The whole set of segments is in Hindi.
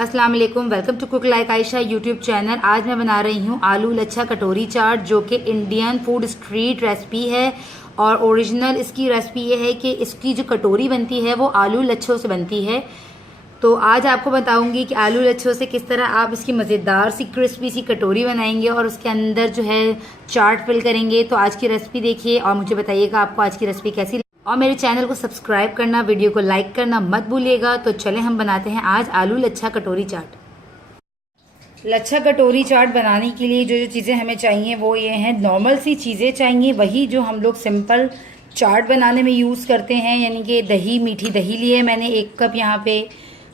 अस्सलाम वालेकुम, welcome to cook like Ayesha YouTube channel. आज मैं बना रही हूँ आलू लच्छा कटोरी चाट, जो कि इंडियन फूड स्ट्रीट रेसिपी है। और ओरिजिनल इसकी रेसिपी ये है कि इसकी जो कटोरी बनती है वो आलू लच्छों से बनती है। तो आज आपको बताऊंगी कि आलू लच्छों से किस तरह आप इसकी मज़ेदार सी क्रिस्पी सी कटोरी बनाएंगे और उसके अंदर जो है चाट फिल करेंगे। तो आज की रेसिपी देखिए और मुझे बताइएगा आपको आज की रेसिपी कैसी लगी। और मेरे चैनल को सब्सक्राइब करना, वीडियो को लाइक करना मत भूलिएगा। तो चलें हम बनाते हैं आज आलू लच्छा कटोरी चाट। लच्छा कटोरी चाट बनाने के लिए जो जो चीज़ें हमें चाहिए वो ये हैं, नॉर्मल सी चीज़ें चाहिए, वही जो हम लोग सिंपल चाट बनाने में यूज़ करते हैं। यानी कि दही, मीठी दही ली है मैंने 1 कप। यहाँ पे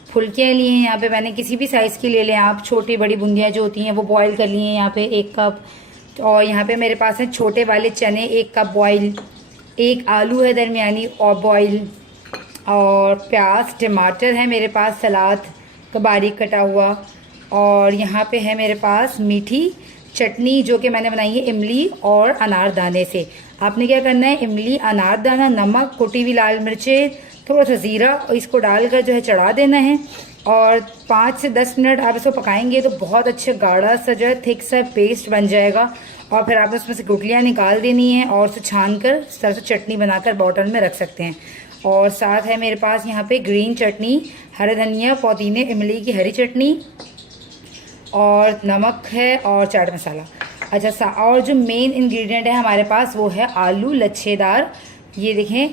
फुलकियाँ ली हैं, यहाँ पे मैंने किसी भी साइज़ की ले लें आप, छोटी बड़ी बूंदियाँ जो होती हैं वो बॉईल कर ली हैं यहाँ पे 1 कप। और यहाँ पे मेरे पास है छोटे वाले चने 1 कप बॉईल, 1 आलू है दरमियानी और बॉईल, और प्याज टमाटर है मेरे पास सलाद का बारीक कटा हुआ। और यहाँ पे है मेरे पास मीठी चटनी जो कि मैंने बनाई है इमली और अनारदाने से। आपने क्या करना है, इमली, अनारदाना, नमक, कुटी हुई लाल मिर्चें, थोड़ा सा ज़ीरा, और इसको डालकर जो है चढ़ा देना है। और 5 से 10 मिनट आप इसको पकाएंगे तो बहुत अच्छा गाढ़ा सा जो है थिक सा पेस्ट बन जाएगा। और फिर आप उसमें से गुठलियाँ निकाल देनी है और उसे छान कर इस तरह से चटनी बनाकर बॉटल में रख सकते हैं। और साथ है मेरे पास यहाँ पे ग्रीन चटनी, हरे धनिया, पुदीने, इमली की हरी चटनी, और नमक है और चाट मसाला। अच्छा और जो मेन इंग्रेडिएंट है हमारे पास वो है आलू लच्छेदार। ये देखें।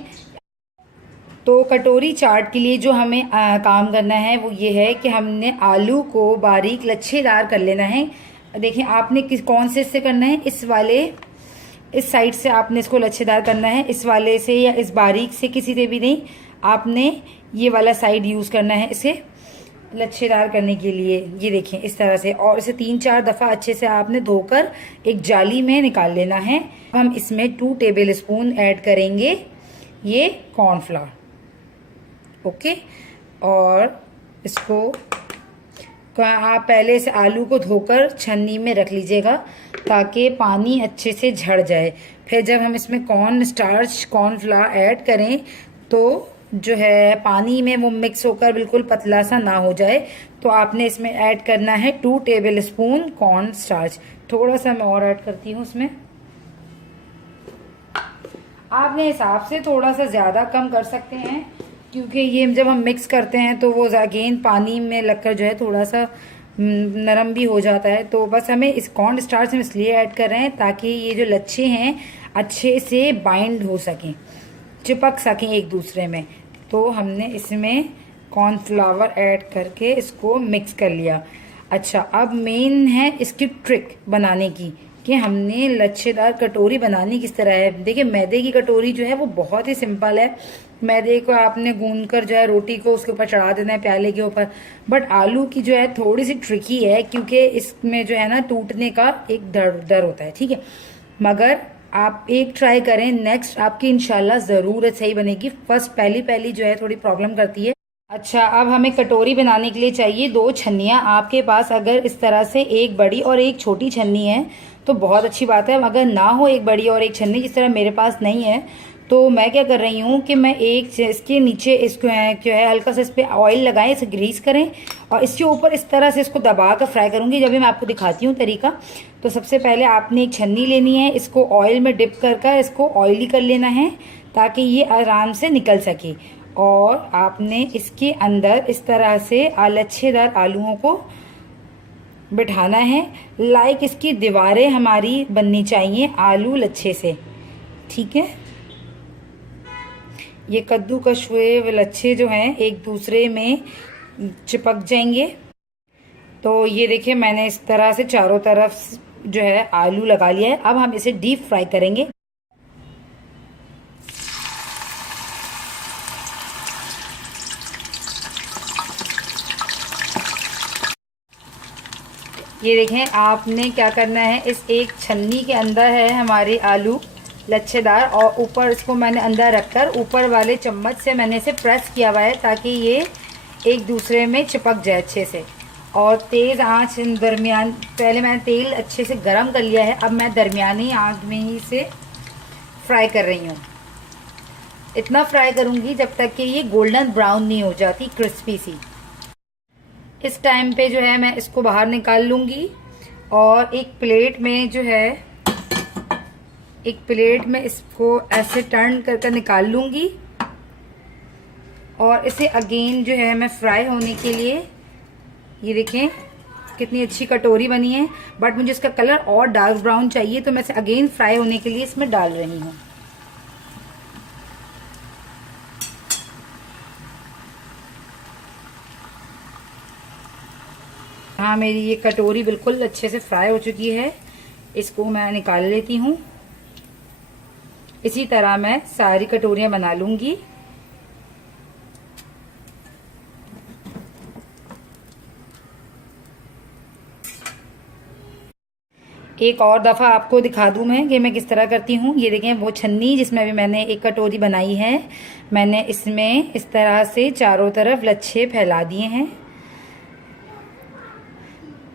तो कटोरी चाट के लिए जो हमें काम करना है वो ये है कि हमने आलू को बारीक लच्छेदार कर लेना है। देखें आपने कौन से इससे करना है, इस साइड से आपने इसको लच्छेदार करना है, इस वाले से या इस बारीक से, किसी से भी नहीं, आपने ये वाला साइड यूज़ करना है इसे लच्छेदार करने के लिए। ये देखें इस तरह से। और इसे 3-4 दफ़ा अच्छे से आपने धोकर एक जाली में निकाल लेना है। हम इसमें 2 टेबल स्पून ऐड करेंगे ये कॉर्नफ्लावर। ओके। और इसको आप पहले से आलू को धोकर छन्नी में रख लीजिएगा ताकि पानी अच्छे से झड़ जाए। फिर जब हम इसमें कॉर्नफ्लावर ऐड करें तो जो है पानी में वो मिक्स होकर बिल्कुल पतला सा ना हो जाए। तो आपने इसमें ऐड करना है 2 टेबल स्पून कॉर्न स्टार्च। थोड़ा सा मैं और ऐड करती हूँ उसमें, आपने हिसाब से थोड़ा सा ज़्यादा कम कर सकते हैं, क्योंकि ये जब हम मिक्स करते हैं तो वो अगेन पानी में लगकर जो है थोड़ा सा नरम भी हो जाता है। तो बस हमें इस कॉर्न स्टार्च हम इसलिए ऐड कर रहे हैं ताकि ये जो लच्छे हैं अच्छे से बाइंड हो सकें, चिपक सकें एक दूसरे में। तो हमने इसमें कॉर्नफ्लावर ऐड करके इसको मिक्स कर लिया। अच्छा, अब मेन है इसकी ट्रिक बनाने की कि हमने लच्छेदार कटोरी बनानी किस तरह है। देखिए मैदे की कटोरी जो है वो बहुत ही सिंपल है। मैदे को आपने गूंद कर जो है रोटी को उसके ऊपर चढ़ा देना है प्याले के ऊपर। बट आलू की जो है थोड़ी सी ट्रिकी है, क्योंकि इसमें जो है ना टूटने का एक डर होता है। ठीक है, मगर आप एक ट्राई करें, नेक्स्ट आपकी इंशाल्लाह ज़रूर सही बनेगी। फर्स्ट पहली जो है थोड़ी प्रॉब्लम करती है। अच्छा, अब हमें कटोरी बनाने के लिए चाहिए 2 छन्नियाँ। आपके पास अगर इस तरह से एक बड़ी और एक छोटी छन्नी है तो बहुत अच्छी बात है। अगर ना हो एक बड़ी और एक छन्नी, जिस तरह मेरे पास नहीं है, तो मैं क्या कर रही हूँ कि मैं इसके नीचे इसको जो है हल्का सा इस पर ऑयल लगाएं, इसे ग्रीस करें और इसके ऊपर इस तरह से इसको दबा कर फ्राई करूँगी। जब भी मैं आपको दिखाती हूँ तरीका। तो सबसे पहले आपने एक छन्नी लेनी है, इसको ऑयल में डिप कर इसको ऑयली कर लेना है ताकि ये आराम से निकल सके। और आपने इसके अंदर इस तरह से लच्छेदार आलूओं को बिठाना है। लाइक इसकी दीवारें हमारी बननी चाहिए आलू लच्छे से। ठीक है, ये कद्दूकश हुए लच्छे जो हैं एक दूसरे में चिपक जाएंगे। तो ये देखिए मैंने इस तरह से चारों तरफ जो है आलू लगा लिया है। अब हम इसे डीप फ्राई करेंगे। ये देखें आपने क्या करना है, इस एक छन्नी के अंदर है हमारे आलू लच्छेदार, और ऊपर इसको मैंने अंदर रखकर ऊपर वाले चम्मच से मैंने इसे प्रेस किया हुआ है ताकि ये एक दूसरे में चिपक जाए अच्छे से। और तेज़ आंच दरमियान, पहले मैंने तेल अच्छे से गरम कर लिया है, अब मैं दरमियानी आंच में ही इसे फ्राई कर रही हूँ। इतना फ्राई करूँगी जब तक कि ये गोल्डन ब्राउन नहीं हो जाती, क्रिस्पी सी। इस टाइम पे जो है मैं इसको बाहर निकाल लूंगी और एक प्लेट में इसको ऐसे टर्न कर कर निकाल लूंगी और इसे अगेन जो है मैं फ्राई होने के लिए, ये देखें कितनी अच्छी कटोरी बनी है, बट मुझे इसका कलर और डार्क ब्राउन चाहिए तो मैं इसे अगेन फ्राई होने के लिए इसमें डाल रही हूँ। हाँ, मेरी ये कटोरी बिल्कुल अच्छे से फ्राई हो चुकी है, इसको मैं निकाल लेती हूँ। इसी तरह मैं सारी कटोरियां बना लूंगी। एक और दफ़ा आपको दिखा दूं मैं कि मैं किस तरह करती हूँ। ये देखें वो छन्नी जिसमें अभी मैंने एक कटोरी बनाई है, मैंने इसमें इस तरह से चारों तरफ लच्छे फैला दिए हैं।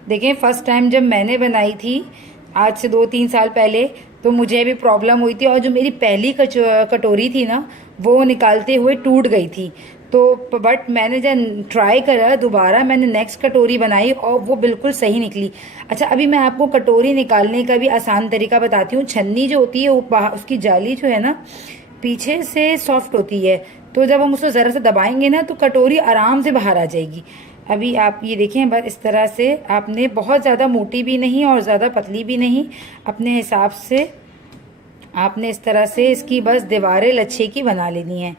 देखें फर्स्ट टाइम जब मैंने बनाई थी आज से 2-3 साल पहले, तो मुझे भी प्रॉब्लम हुई थी और जो मेरी पहली कटोरी थी ना वो निकालते हुए टूट गई थी। तो बट मैंने जब ट्राई करा दोबारा, मैंने नेक्स्ट कटोरी बनाई और वो बिल्कुल सही निकली। अच्छा, अभी मैं आपको कटोरी निकालने का भी आसान तरीका बताती हूँ। छन्नी जो होती है वो उसकी जाली जो है ना पीछे से सॉफ्ट होती है, तो जब हम उसको ज़रा सा दबाएंगे ना तो कटोरी आराम से बाहर आ जाएगी। अभी आप ये देखें, बस इस तरह से आपने बहुत ज़्यादा मोटी भी नहीं और ज़्यादा पतली भी नहीं, अपने हिसाब से आपने इस तरह से इसकी बस दीवारें लच्छे की बना लेनी है।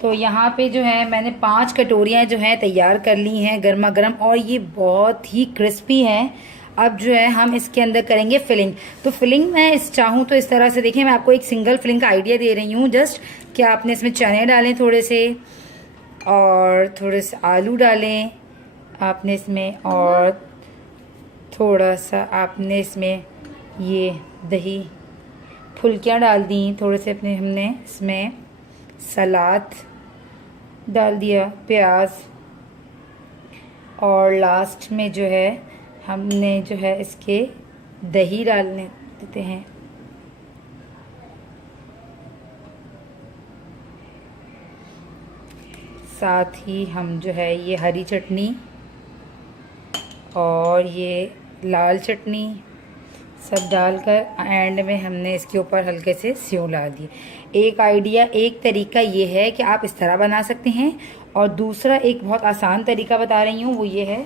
तो यहाँ पे जो है मैंने 5 कटोरियाँ जो हैं तैयार कर ली हैं गर्मा गर्म, और ये बहुत ही क्रिस्पी हैं। अब जो है हम इसके अंदर करेंगे फिलिंग। तो फिलिंग मैं चाहूँ तो इस तरह से, देखें मैं आपको एक सिंगल फिलिंग का आइडिया दे रही हूँ जस्ट, कि आपने इसमें चने डालें थोड़े से, और थोड़े से आलू डालें आपने इसमें, और थोड़ा सा आपने इसमें ये दही फुल्कियाँ डाल दी, थोड़े से अपने हमने इसमें सलाद डाल दिया, प्याज, और लास्ट में जो है हमने जो है इसके दही डालने देते हैं। साथ ही हम जो है ये हरी चटनी और ये लाल चटनी सब डालकर एंड में हमने इसके ऊपर हल्के से सेव डाल दिए। एक आइडिया, एक तरीका ये है कि आप इस तरह बना सकते हैं, और दूसरा एक बहुत आसान तरीका बता रही हूँ वो ये है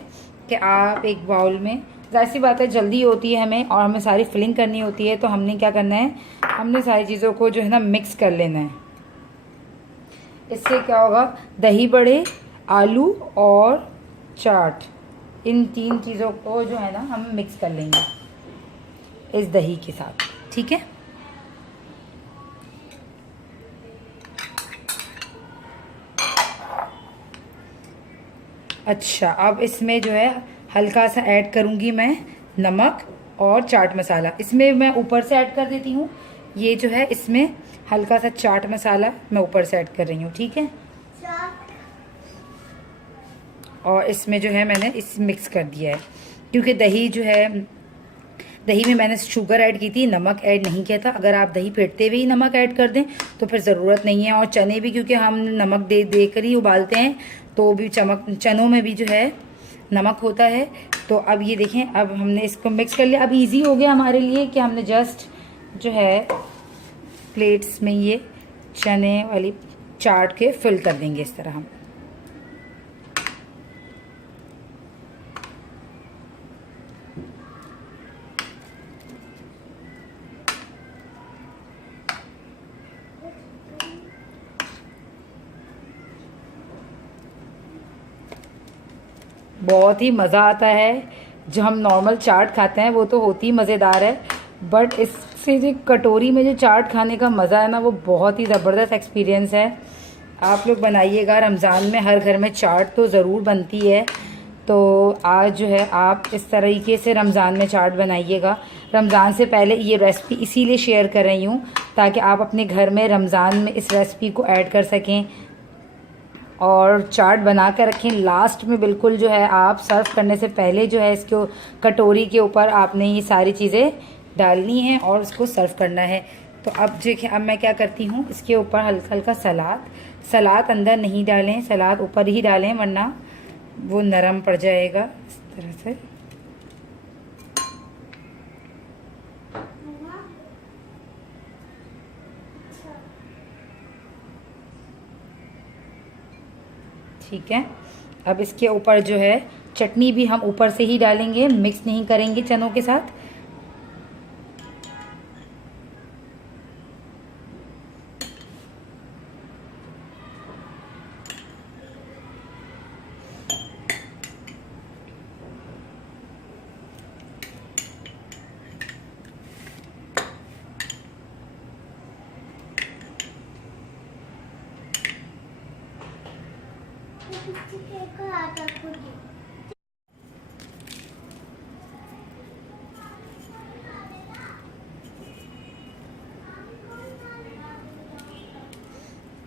कि आप एक बाउल में, जाहिर सी बात है जल्दी होती है हमें और हमें सारी फिलिंग करनी होती है, तो हमने क्या करना है, हमने सारी चीज़ों को जो है ना मिक्स कर लेना है। इससे क्या होगा, दही बड़े, आलू और चाट, इन 3 चीज़ों को जो है ना हम मिक्स कर लेंगे इस दही के साथ, ठीक है। अच्छा, अब इसमें जो है हल्का सा ऐड करूँगी मैं नमक और चाट मसाला, इसमें मैं ऊपर से ऐड कर देती हूँ। ये जो है इसमें हल्का सा चाट मसाला मैं ऊपर से ऐड कर रही हूँ, ठीक है। और इसमें जो है मैंने इस मिक्स कर दिया है, क्योंकि दही जो है, दही में मैंने शुगर ऐड की थी, नमक ऐड नहीं किया था। अगर आप दही फेंटते हुए ही नमक ऐड कर दें तो फिर ज़रूरत नहीं है। और चने भी क्योंकि हम नमक दे कर ही उबालते हैं, तो भी चनों में भी जो है नमक होता है। तो अब ये देखें, अब हमने इसको मिक्स कर लिया। अब इजी हो गया हमारे लिए कि हमने जस्ट जो है प्लेट्स में ये चने वाली चाट के फिल कर देंगे इस तरह हम। बहुत ही मज़ा आता है। जो हम नॉर्मल चाट खाते हैं वो तो होती ही मज़ेदार है, बट इससे जो कटोरी में जो चाट खाने का मज़ा है ना, वो बहुत ही ज़बरदस्त एक्सपीरियंस है। आप लोग बनाइएगा, रमज़ान में हर घर में चाट तो ज़रूर बनती है। तो आज जो है आप इस तरीके से रमज़ान में चाट बनाइएगा। रमज़ान से पहले ये रेसिपी इसीलिए शेयर कर रही हूँ ताकि आप अपने घर में रमज़ान में इस रेसिपी को ऐड कर सकें और चाट बना कर रखें। लास्ट में बिल्कुल जो है आप सर्व करने से पहले जो है इसको कटोरी के ऊपर आपने ये सारी चीज़ें डालनी है और उसको सर्व करना है। तो अब देखिए, अब मैं क्या करती हूँ, इसके ऊपर हल्का हल्का सलाद अंदर नहीं डालें, सलाद ऊपर ही डालें वरना वो नरम पड़ जाएगा। इस तरह से ठीक है। अब इसके ऊपर जो है चटनी भी हम ऊपर से ही डालेंगे, मिक्स नहीं करेंगे चनों के साथ।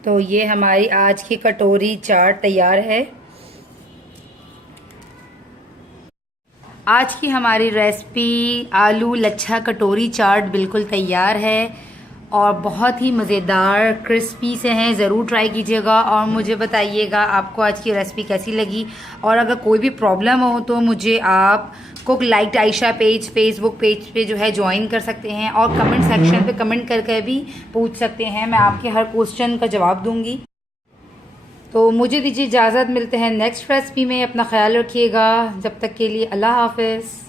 तो ये हमारी आज की कटोरी चाट तैयार है। आज की हमारी रेसिपी आलू लच्छा कटोरी चाट बिल्कुल तैयार है और बहुत ही मज़ेदार क्रिस्पी से हैं। ज़रूर ट्राई कीजिएगा और मुझे बताइएगा आपको आज की रेसिपी कैसी लगी। और अगर कोई भी प्रॉब्लम हो तो मुझे आप cook like Ayesha page Facebook page पे जो है ज्वाइन कर सकते हैं और कमेंट सेक्शन पे कमेंट करके भी पूछ सकते हैं। मैं आपके हर क्वेश्चन का जवाब दूंगी। तो मुझे दीजिए इजाज़त, मिलते हैं नेक्स्ट रेसिपी में। अपना ख्याल रखिएगा। जब तक के लिए अल्लाह हाफ़िज़।